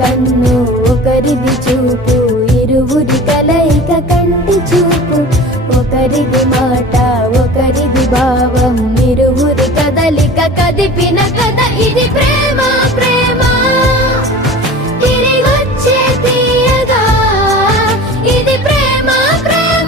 కన్ను ఒకరిది చూపు, ఇరువురి కలయిక కంటి చూపు, ఒకరిది మాట ఒకరిది భావం.